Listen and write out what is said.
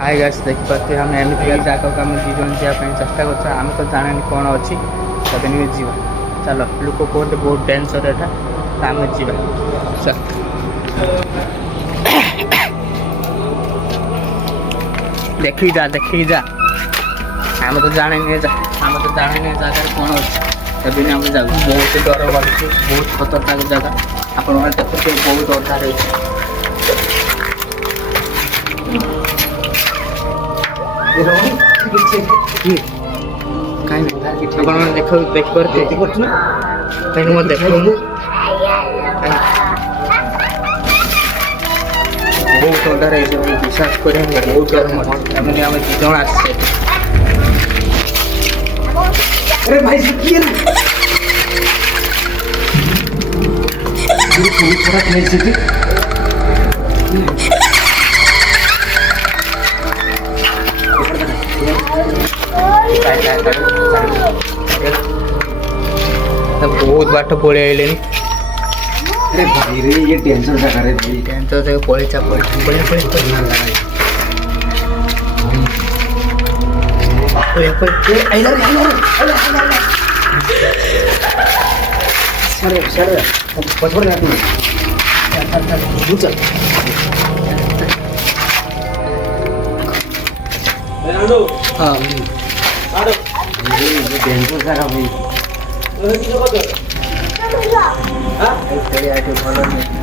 hi guys देखिए हम एमती जगह को आम दुजन जावाई चेष्टा कर आम तो जाने कौन अच्छी तबे नहीं जीवा चलो लोक कहते बहुत डेंजर एटा आम जीवा चल देखी जा आम तो जाने जगह कौन अच्छी तभी आम जाऊ बहुत डर लगुच बहुत खतरनाक जगह आप देखुए बहुत अधार रही बहुत अंधार विश्वास कर बहुत डर मत आम दुजन आसे अरे भाई किए खराब नहीं बहुत बाट पड़े आइले अरे भाई रे ये टेंशन जगह रे भाई टेंशन से पड़े चा पड़े ना लगा सर पछोड़ ना तू चल हाँ ये टेंशन जगह भाई भल नहीं